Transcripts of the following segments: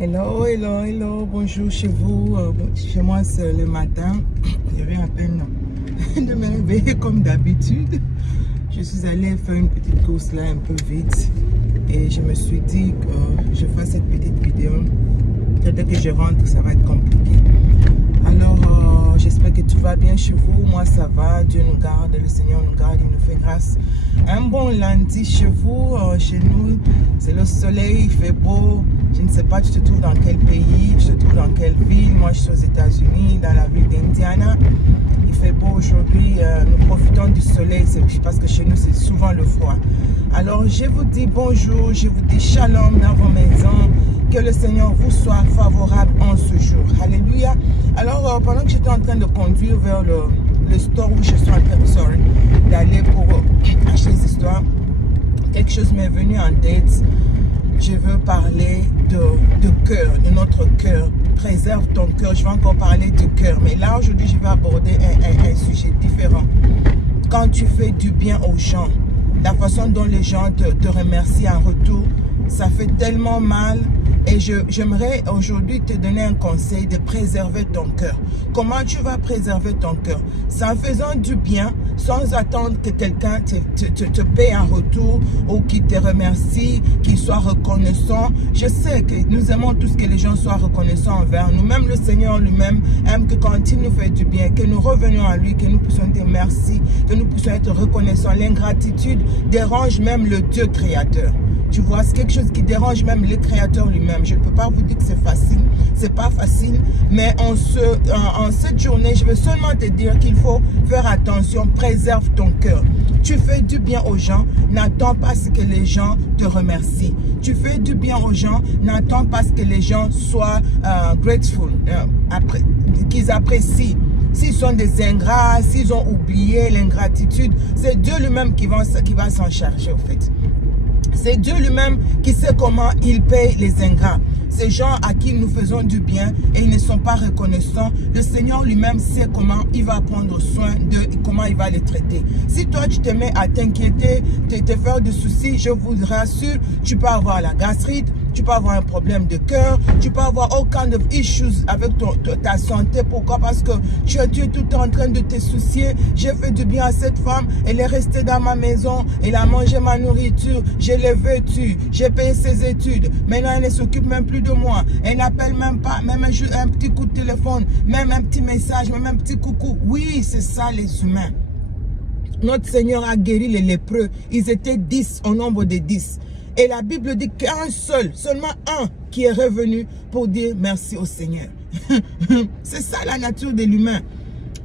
Hello, hello, hello, bonjour chez vous. Chez moi c'est le matin. Je viens à peine de me réveiller comme d'habitude. Je suis allée faire une petite course là un peu vite. Et je me suis dit que je fasse cette petite vidéo. Dès que je rentre, ça va être compliqué. Alors, j'espère que tout va bien chez vous. Moi, ça va. Dieu nous garde, le Seigneur nous garde, il nous fait grâce. Un bon lundi chez vous, chez nous. C'est le soleil, il fait beau. Je ne sais pas, tu te trouves dans quel pays, tu te trouves dans quelle ville. Moi, je suis aux États-Unis, dans la ville d'Indiana. Il fait beau aujourd'hui. Nous profitons du soleil parce que chez nous, c'est souvent le froid. Alors, je vous dis bonjour, je vous dis shalom dans vos maisons. Que le Seigneur vous soit favorable en ce jour. Alléluia. Alors, pendant que j'étais en train de conduire vers le store où je suis en train d'aller pour acheter des histoires, quelque chose m'est venu en tête. Je veux parler de cœur, de notre cœur. Préserve ton cœur. Je vais encore parler du cœur. Mais là, aujourd'hui, je vais aborder un sujet différent. Quand tu fais du bien aux gens, la façon dont les gens te remercient en retour, ça fait tellement mal. Et j'aimerais aujourd'hui te donner un conseil de préserver ton cœur. Comment tu vas préserver ton cœur? C'est en faisant du bien, sans attendre que quelqu'un te paie en retour ou qu'il te remercie, qu'il soit reconnaissant. Je sais que nous aimons tous que les gens soient reconnaissants envers nous. Même le Seigneur lui-même aime que quand il nous fait du bien, que nous revenions à lui, que nous puissions dire merci, que nous puissions être reconnaissants. L'ingratitude dérange même le Dieu créateur. Tu vois, c'est quelque chose qui dérange même le Créateur lui-même. Je ne peux pas vous dire que c'est facile. C'est pas facile. Mais en cette journée, je veux seulement te dire qu'il faut faire attention. Préserve ton cœur. Tu fais du bien aux gens. N'attends pas ce que les gens te remercient. Tu fais du bien aux gens. N'attends pas ce que les gens soient grateful, qu'ils apprécient. S'ils sont des ingrats, s'ils ont oublié l'ingratitude, c'est Dieu lui-même qui va s'en charger, au fait. C'est Dieu lui-même qui sait comment il paye les ingrats. Ces gens à qui nous faisons du bien et ils ne sont pas reconnaissants, le Seigneur lui-même sait comment il va prendre soin d'eux et comment il va les traiter. Si toi tu te mets à t'inquiéter, te faire des soucis, je vous rassure, tu peux avoir la gastrite, tu peux avoir un problème de cœur, tu peux avoir all kind of issues avec ta santé. Pourquoi? Parce que tu es tout le temps en train de te soucier. J'ai fait du bien à cette femme, elle est restée dans ma maison, elle a mangé ma nourriture, je l'ai vêtue, j'ai payé ses études. Maintenant, elle ne s'occupe même plus de moi. Elle n'appelle même pas, même un petit coup de téléphone, même un petit message, même un petit coucou. Oui, c'est ça les humains. Notre Seigneur a guéri les lépreux. Ils étaient 10 au nombre de 10. Et la Bible dit qu'un seulement un qui est revenu pour dire merci au Seigneur. C'est ça la nature de l'humain.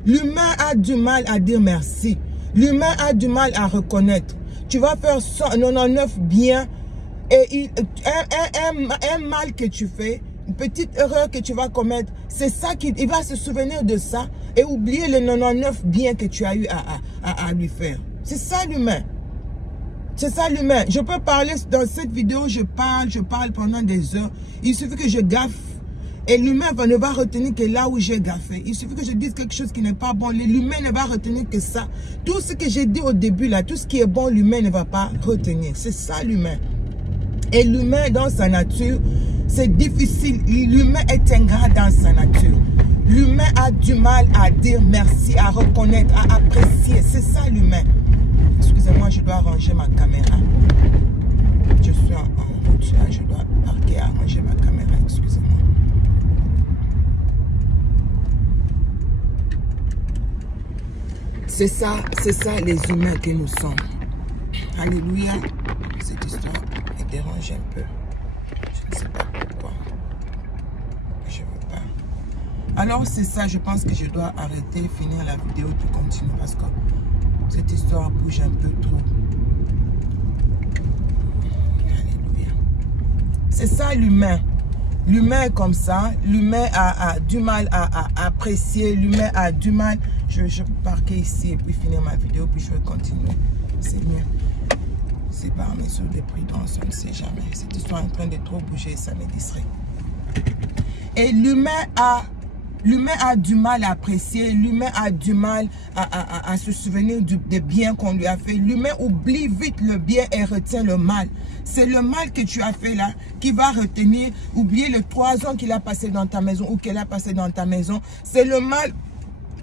L'humain a du mal à dire merci. L'humain a du mal à reconnaître. Tu vas faire 99 bien et un mal que tu fais, une petite erreur que tu vas commettre, c'est ça il va se souvenir de ça et oublier les 99 bien que tu as eu à lui faire. C'est ça l'humain. C'est ça l'humain. Je peux parler dans cette vidéo, je parle pendant des heures. Il suffit que je gaffe. Et l'humain ne va retenir que là où j'ai gaffé. Il suffit que je dise quelque chose qui n'est pas bon. L'humain ne va retenir que ça. Tout ce que j'ai dit au début là, tout ce qui est bon, l'humain ne va pas retenir. C'est ça l'humain. Et l'humain dans sa nature, c'est difficile. L'humain est ingrat dans sa nature. L'humain a du mal à dire merci, à reconnaître, à apprécier. C'est ça l'humain. Excusez-moi, je dois ranger ma caméra. Je suis en route là, je dois parquer à ranger ma caméra. Excusez-moi. C'est ça les humains que nous sommes. Alléluia. Cette histoire me dérange un peu. Je ne sais pas pourquoi. Je ne veux pas. Alors c'est ça, je pense que je dois arrêter, finir la vidéo pour continuer parce que cette histoire bouge un peu trop. Alléluia. C'est ça l'humain. L'humain est comme ça. L'humain a du mal à apprécier. L'humain a du mal. Je vais parquer ici et puis finir ma vidéo. Puis je vais continuer. C'est mieux. C'est par mesure de prudence. On ne sait jamais. Cette histoire est en train de trop bouger. Ça me distrait. Et l'humain a L'humain a du mal à apprécier, l'humain a du mal à se souvenir des biens qu'on lui a fait. L'humain oublie vite le bien et retient le mal. C'est le mal que tu as fait là qui va retenir, oublier les 3 ans qu'il a passé dans ta maison ou qu'elle a passé dans ta maison. C'est le mal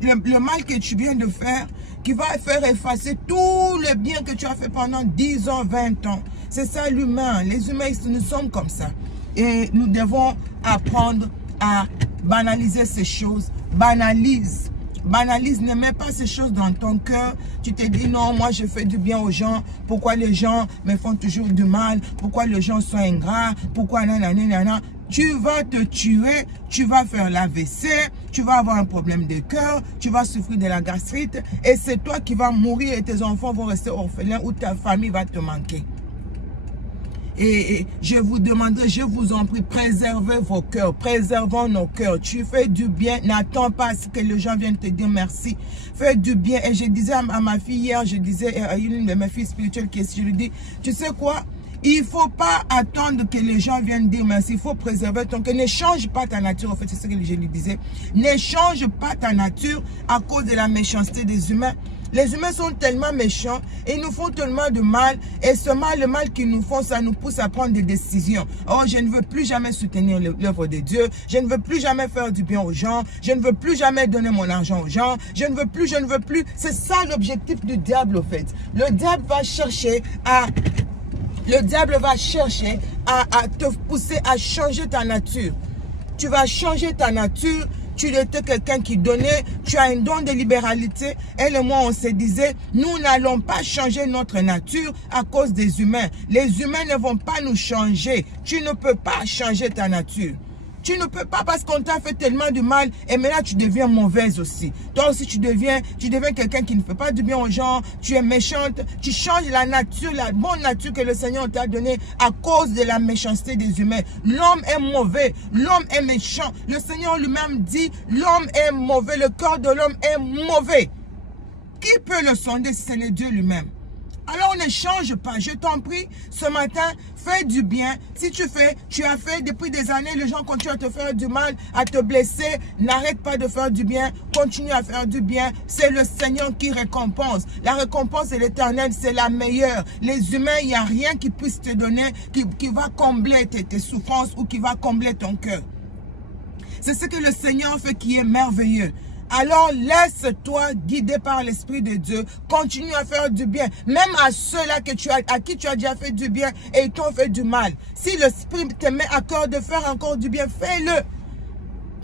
que tu viens de faire qui va faire effacer tout le bien que tu as fait pendant 10 ans, 20 ans. C'est ça l'humain. Les humains, nous sommes comme ça. Et nous devons apprendre à banaliser ces choses. Banalise. Banalise, ne mets pas ces choses dans ton cœur. Tu te dis non, moi je fais du bien aux gens. Pourquoi les gens me font toujours du mal? Pourquoi les gens sont ingrats? Pourquoi nanana? Tu vas te tuer, tu vas faire l'AVC, tu vas avoir un problème de cœur, tu vas souffrir de la gastrite et c'est toi qui vas mourir et tes enfants vont rester orphelins ou ta famille va te manquer. Et je vous demanderai, je vous en prie, préservez vos cœurs, préservons nos cœurs. Tu fais du bien, n'attends pas à ce que les gens viennent te dire merci. Fais du bien. Et je disais à ma fille hier, je disais à une de mes filles spirituelles qui est, je lui dis, tu sais quoi? Il ne faut pas attendre que les gens viennent dire merci. Il faut préserver ton cœur. Ne change pas ta nature. En fait, c'est ce que je lui disais. Ne change pas ta nature à cause de la méchanceté des humains. Les humains sont tellement méchants et ils nous font tellement de mal. Et ce mal, le mal qu'ils nous font, ça nous pousse à prendre des décisions. Oh, je ne veux plus jamais soutenir l'œuvre de Dieu. Je ne veux plus jamais faire du bien aux gens. Je ne veux plus jamais donner mon argent aux gens. Je ne veux plus, je ne veux plus. C'est ça l'objectif du diable, au fait. Le diable va chercher à te pousser à changer ta nature. Tu vas changer ta nature. Tu étais quelqu'un qui donnait, tu as un don de libéralité. Elle et moi, on se disait, nous n'allons pas changer notre nature à cause des humains. Les humains ne vont pas nous changer. Tu ne peux pas changer ta nature. Tu ne peux pas parce qu'on t'a fait tellement de mal et maintenant tu deviens mauvaise aussi. Toi aussi tu deviens quelqu'un qui ne fait pas du bien aux gens, tu es méchante, tu changes la nature, la bonne nature que le Seigneur t'a donnée à cause de la méchanceté des humains. L'homme est mauvais, l'homme est méchant. Le Seigneur lui-même dit, l'homme est mauvais, le cœur de l'homme est mauvais. Qui peut le sonder si ce n'est Dieu lui-même? Alors ne change pas, je t'en prie, ce matin, fais du bien. Si tu as fait depuis des années, les gens continuent à te faire du mal, à te blesser. N'arrête pas de faire du bien, continue à faire du bien. C'est le Seigneur qui récompense. La récompense de l'Éternel, c'est la meilleure. Les humains, il n'y a rien qui puisse te donner, qui va combler tes souffrances ou qui va combler ton cœur. C'est ce que le Seigneur fait qui est merveilleux. Alors laisse-toi guider par l'Esprit de Dieu. Continue à faire du bien. Même à ceux-là à qui tu as déjà fait du bien et ils t'ont fait du mal. Si l'Esprit te met à cœur de faire encore du bien, fais-le.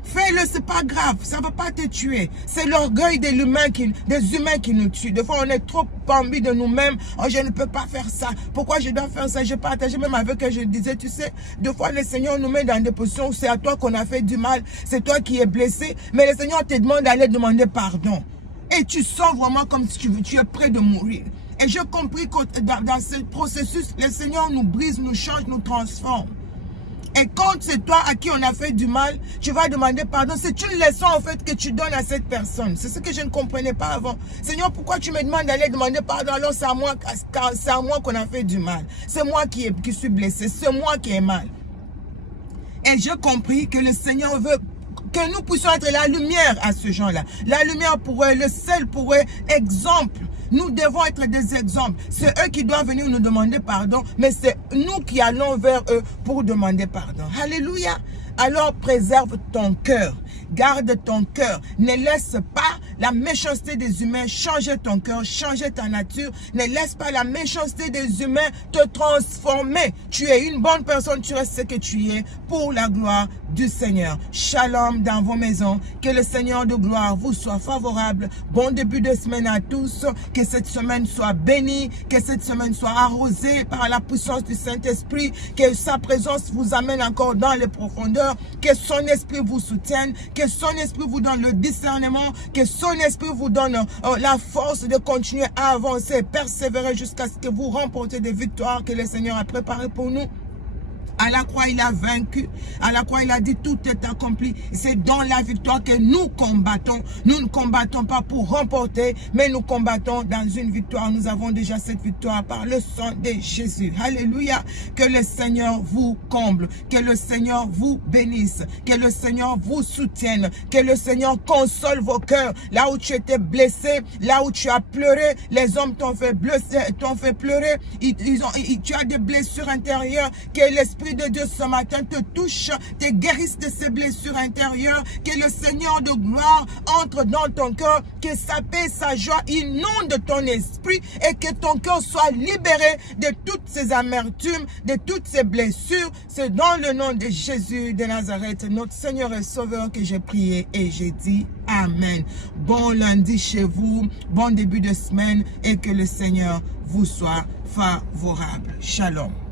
Fais-le, c'est pas grave, ça ne va pas te tuer. C'est l'orgueil des humains qui nous tue. Des fois, on est trop envie de nous-mêmes. Oh, je ne peux pas faire ça. Pourquoi je dois faire ça? Je partageais même avec eux, je disais, tu sais, des fois, le Seigneur nous met dans des positions où c'est à toi qu'on a fait du mal. C'est toi qui es blessé. Mais le Seigneur te demande d'aller demander pardon. Et tu sens vraiment comme si tu es prêt de mourir. Et j'ai compris que dans ce processus, le Seigneur nous brise, nous change, nous transforme. Et quand c'est toi à qui on a fait du mal, tu vas demander pardon. C'est une leçon en fait que tu donnes à cette personne. C'est ce que je ne comprenais pas avant. Seigneur, pourquoi tu me demandes d'aller demander pardon alors c'est à moi qu'on a fait du mal. C'est moi qui suis blessé. C'est moi qui ai mal. Et j'ai compris que le Seigneur veut que nous puissions être la lumière à ce gens-là. La lumière pour eux, le sel pour eux, exemple. Nous devons être des exemples. C'est eux qui doivent venir nous demander pardon, mais c'est nous qui allons vers eux pour demander pardon. Alléluia. Alors préserve ton cœur. Garde ton cœur. Ne laisse pas la méchanceté des humains changer ton cœur, changer ta nature. Ne laisse pas la méchanceté des humains te transformer. Tu es une bonne personne, tu restes ce que tu es pour la gloire du Seigneur. Shalom dans vos maisons. Que le Seigneur de gloire vous soit favorable. Bon début de semaine à tous. Que cette semaine soit bénie. Que cette semaine soit arrosée par la puissance du Saint-Esprit. Que sa présence vous amène encore dans les profondeurs. Que son esprit vous soutienne. Que son esprit vous donne le discernement. Que son esprit vous donne la force de continuer à avancer, persévérer jusqu'à ce que vous remportez des victoires que le Seigneur a préparées pour nous. À la croix, il a vaincu. À la croix, il a dit tout est accompli. C'est dans la victoire que nous combattons. Nous ne combattons pas pour remporter, mais nous combattons dans une victoire. Nous avons déjà cette victoire par le sang de Jésus. Alléluia. Que le Seigneur vous comble. Que le Seigneur vous bénisse. Que le Seigneur vous soutienne. Que le Seigneur console vos cœurs. Là où tu étais blessé, là où tu as pleuré, les hommes t'ont fait pleurer. Tu as des blessures intérieures. Que l'Esprit de Dieu ce matin te touche, te guérisse de ces blessures intérieures. Que le Seigneur de gloire entre dans ton cœur. Que sa paix, sa joie inonde ton esprit et que ton cœur soit libéré de toutes ces amertumes, de toutes ces blessures. C'est dans le nom de Jésus de Nazareth, notre Seigneur et Sauveur, que j'ai prié et j'ai dit Amen. Bon lundi chez vous, bon début de semaine et que le Seigneur vous soit favorable. Shalom.